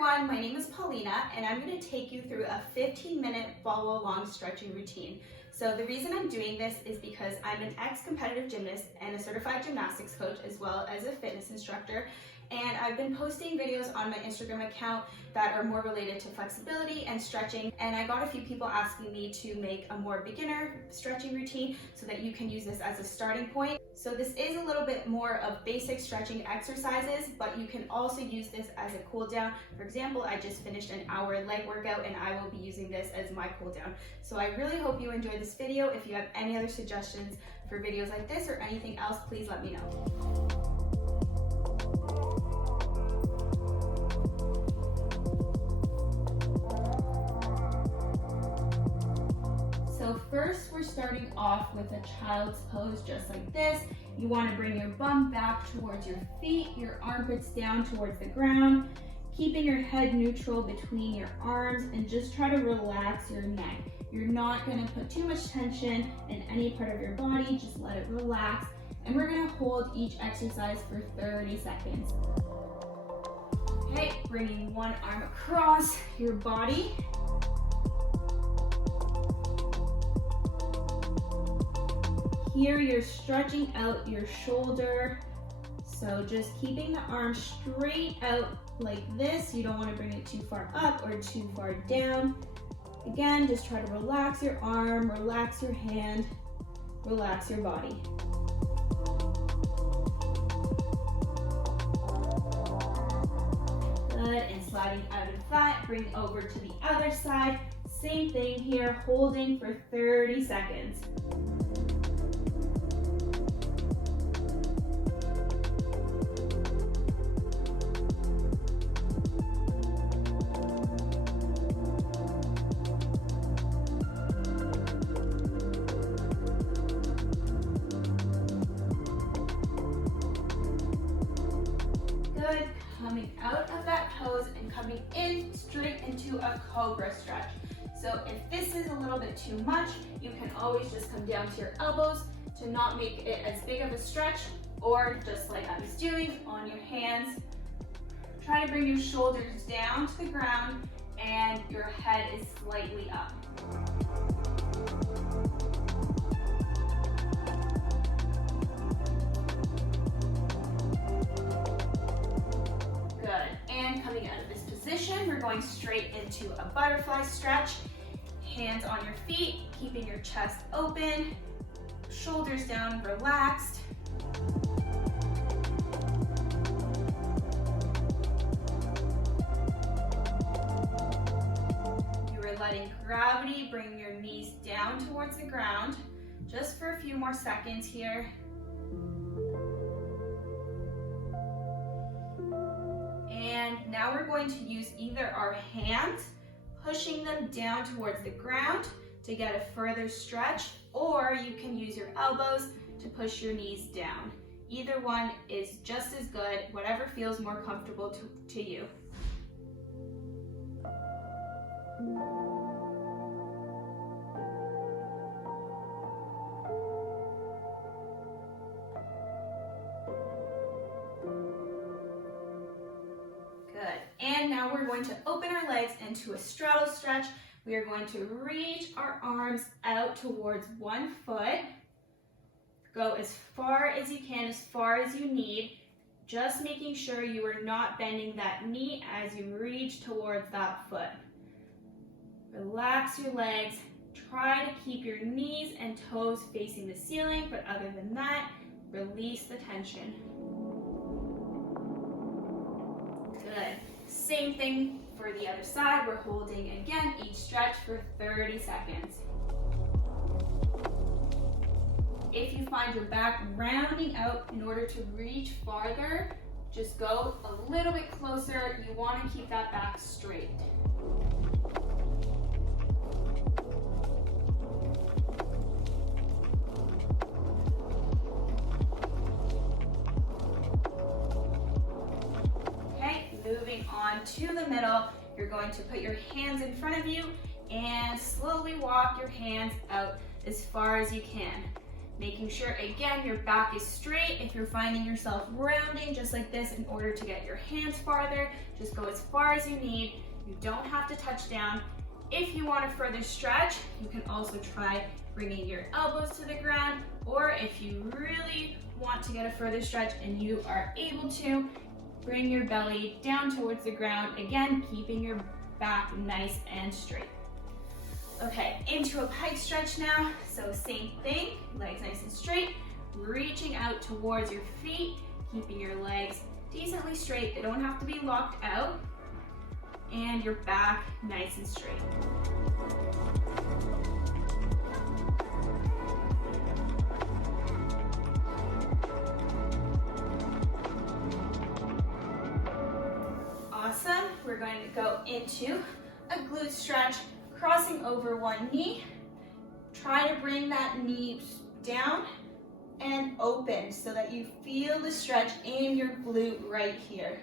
everyone, my name is Paulina and I'm going to take you through a 15-minute follow along stretching routine. So the reason I'm doing this is because I'm an ex-competitive gymnast and a certified gymnastics coach as well as a fitness instructor, and I've been posting videos on my Instagram account that are more related to flexibility and stretching, and I got a few people asking me to make a more beginner stretching routine so that you can use this as a starting point. So this is a little bit more of basic stretching exercises, but you can also use this as a cool down. For example, I just finished an hour leg workout and I will be using this as my cool down. So I really hope you enjoyed this video. If you have any other suggestions for videos like this or anything else, please let me know. So first we're starting off with a child's pose just like this. You want to bring your bum back towards your feet, your armpits down towards the ground, keeping your head neutral between your arms, and just try to relax your neck. You're not going to put too much tension in any part of your body, just let it relax. And we're going to hold each exercise for 30 seconds. Okay, bringing one arm across your body. Here you're stretching out your shoulder, so just keeping the arm straight out like this. You don't want to bring it too far up or too far down. Again, just try to relax your arm, relax your hand, relax your body. Good, and sliding out of that, bring over to the other side. Same thing here, holding for 30 seconds. Good, coming out of that pose and coming in straight into a cobra stretch. So if this is a little bit too much, you can always just come down to your elbows to not make it as big of a stretch, or just like I was doing, on your hands. Try to bring your shoulders down to the ground and your head is slightly up. And coming out of this position, we're going straight into a butterfly stretch. Hands on your feet, keeping your chest open, shoulders down, relaxed. You are letting gravity bring your knees down towards the ground, just for a few more seconds here. And now we're going to use either our hands, pushing them down towards the ground to get a further stretch, or you can use your elbows to push your knees down. Either one is just as good, whatever feels more comfortable to you. And now we're going to open our legs into a straddle stretch. We are going to reach our arms out towards one foot. Go as far as you can, as far as you need. Just making sure you are not bending that knee as you reach towards that foot. Relax your legs. Try to keep your knees and toes facing the ceiling, but other than that, release the tension. Good. Same thing for the other side. We're holding again each stretch for 30 seconds. If you find your back rounding out in order to reach farther, just go a little bit closer. You want to keep that back straight. Moving on to the middle, you're going to put your hands in front of you and slowly walk your hands out as far as you can. Making sure, again, your back is straight. If you're finding yourself rounding just like this in order to get your hands farther, just go as far as you need. You don't have to touch down. If you want a further stretch, you can also try bringing your elbows to the ground, or if you really want to get a further stretch and you are able to, bring your belly down towards the ground, again, keeping your back nice and straight. Okay, into a pike stretch now. So same thing, legs nice and straight, reaching out towards your feet, keeping your legs decently straight. They don't have to be locked out, and your back nice and straight. Awesome. We're going to go into a glute stretch, crossing over one knee. Try to bring that knee down and open so that you feel the stretch in your glute right here.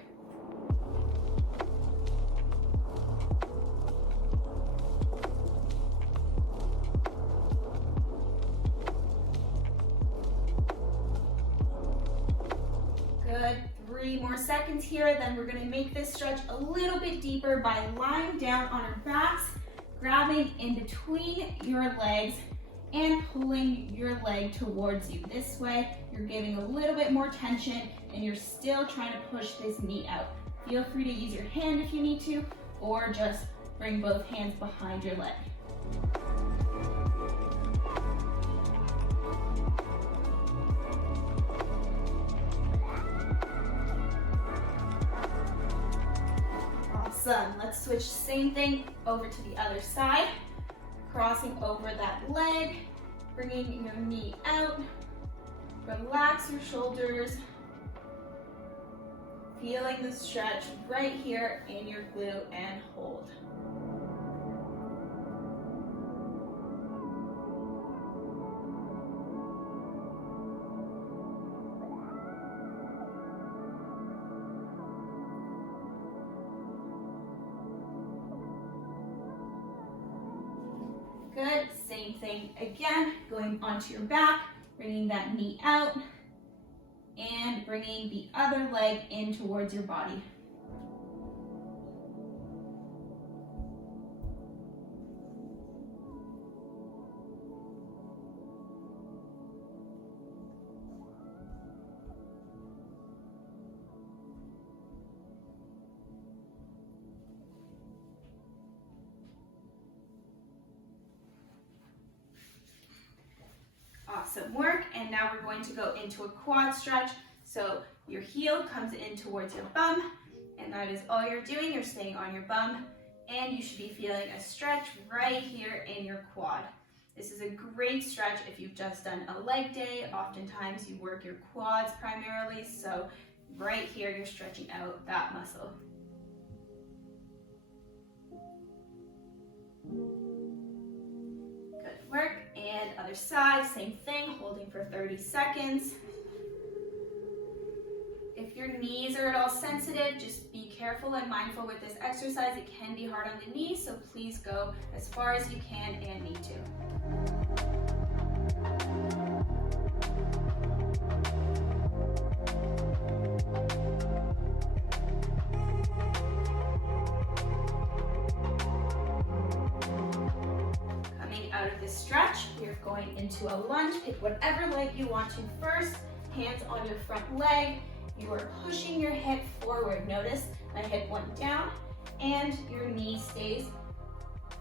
Good. 3 more seconds here, then we're going to make this stretch a little bit deeper by lying down on our backs, grabbing in between your legs and pulling your leg towards you. This way, you're giving a little bit more tension and you're still trying to push this knee out. Feel free to use your hand if you need to, or just bring both hands behind your leg. Awesome. Let's switch same thing over to the other side. Crossing over that leg, bringing your knee out. Relax your shoulders. Feeling the stretch right here in your glute, and hold. Good, same thing again, going onto your back, bringing that knee out, and bringing the other leg in towards your body. Awesome work, and now we're going to go into a quad stretch. So your heel comes in towards your bum, and that is all you're doing. You're staying on your bum, and you should be feeling a stretch right here in your quad. This is a great stretch if you've just done a leg day. Oftentimes you work your quads primarily, so right here you're stretching out that muscle. Good work. And other side, same thing, holding for 30 seconds. If your knees are at all sensitive, just be careful and mindful with this exercise. It can be hard on the knees, so please go as far as you can and need to. Out of this stretch, we're going into a lunge. Pick whatever leg you want to first. Hands on your front leg. You are pushing your hip forward. Notice my hip went down and your knee stays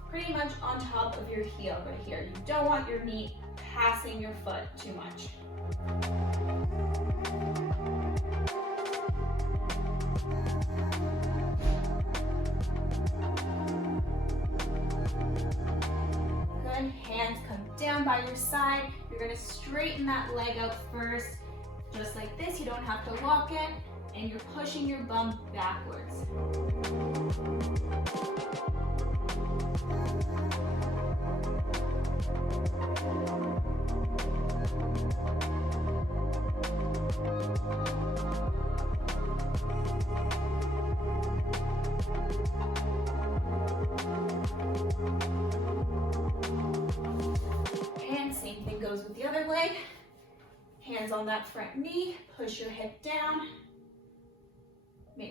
pretty much on top of your heel right here. You don't want your knee passing your foot too much. Hands come down by your side. You're going to straighten that leg out first, just like this. You don't have to lock it, and you're pushing your bum backwards. With the other leg, hands on that front knee, push your hip down.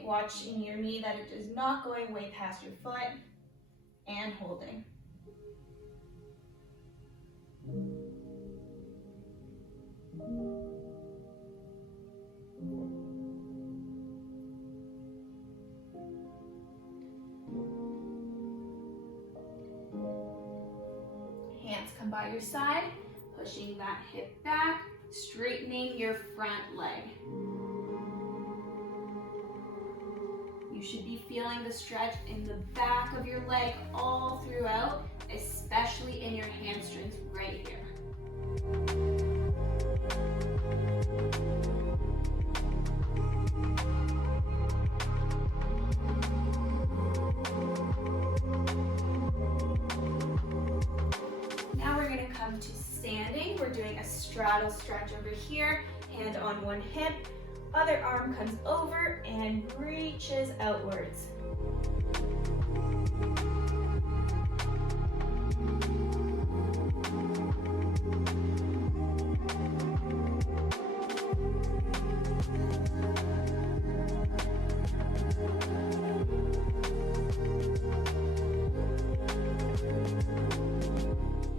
Watch in your knee that it is not going way past your foot, and holding. Hands come by your side, pushing that hip back, straightening your front leg. You should be feeling the stretch in the back of your leg all throughout, especially in your hamstrings right here. Now we're going to come to standing. We're doing a straddle stretch over here, hand on one hip. Other arm comes over and reaches outwards.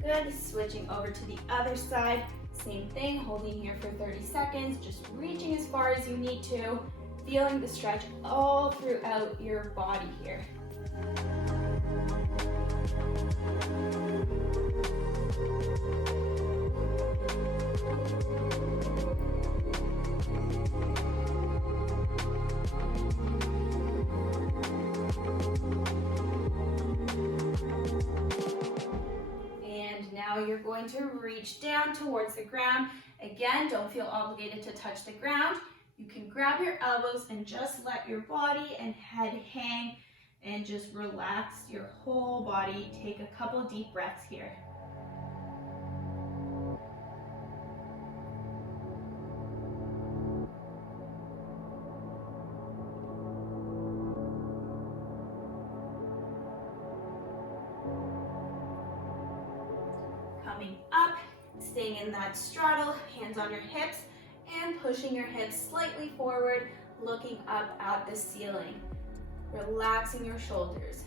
Good, switching over to the other side. Same thing, holding here for 30 seconds, just reaching as far as you need to, feeling the stretch all throughout your body here. Now you're going to reach down towards the ground. Again, don't feel obligated to touch the ground. You can grab your elbows and just let your body and head hang and just relax your whole body. Take a couple deep breaths here. Coming up, staying in that straddle, hands on your hips, and pushing your hips slightly forward, looking up at the ceiling, relaxing your shoulders.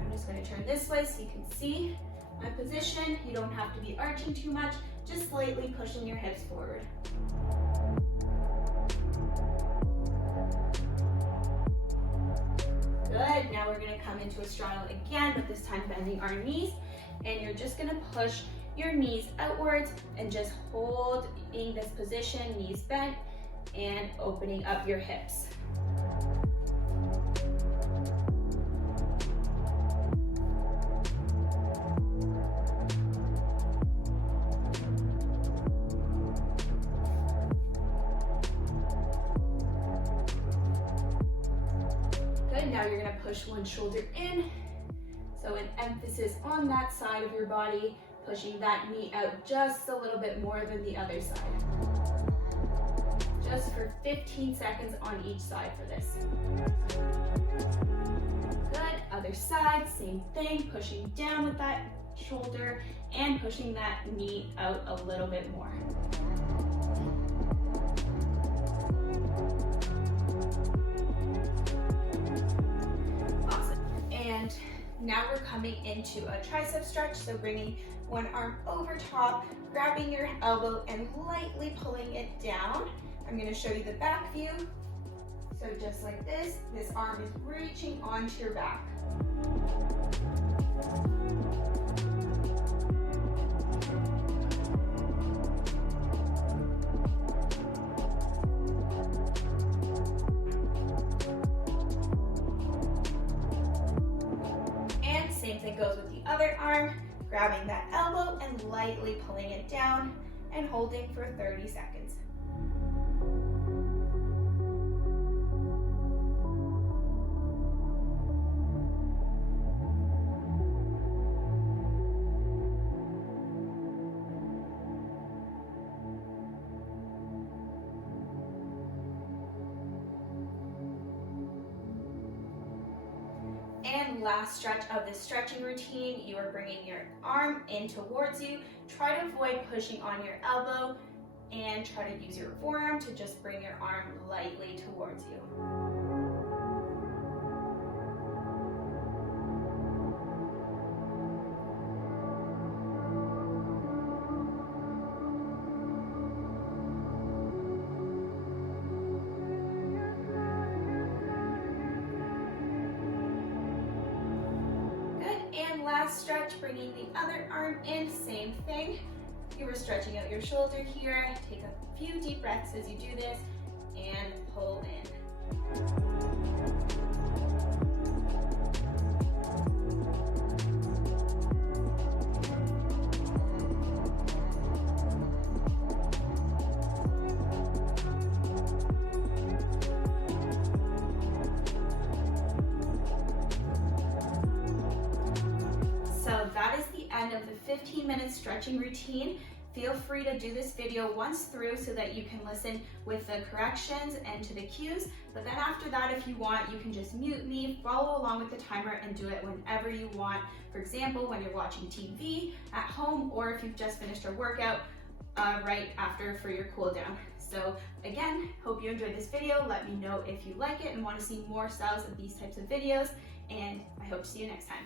I'm just going to turn this way so you can see my position. You don't have to be arching too much, just slightly pushing your hips forward. Good, now we're gonna come into a straddle again, but this time bending our knees, and you're just gonna push your knees outwards and just hold in this position, knees bent, and opening up your hips. Now you're going to push one shoulder in, so an emphasis on that side of your body, pushing that knee out just a little bit more than the other side. Just for 15 seconds on each side for this. Good, other side, same thing, pushing down with that shoulder and pushing that knee out a little bit more. And now we're coming into a tricep stretch, so bringing one arm over top, grabbing your elbow and lightly pulling it down. I'm going to show you the back view. So just like this arm is reaching onto your back. Goes with the other arm, grabbing that elbow and lightly pulling it down and holding for 30 seconds. And And last stretch of this stretching routine, you are bringing your arm in towards you. Try to avoid pushing on your elbow and try to use your forearm to just bring your arm lightly towards you. And last stretch, bringing the other arm in, same thing. You were stretching out your shoulder here. Take a few deep breaths as you do this and pull in. So that is the end of the 15-minute stretching routine. Feel free to do this video once through so that you can listen with the corrections and to the cues. But then after that, if you want, you can just mute me, follow along with the timer, and do it whenever you want. For example, when you're watching TV at home, or if you've just finished a workout right after for your cool down. So again, hope you enjoyed this video. Let me know if you like it and want to see more styles of these types of videos, and I hope to see you next time.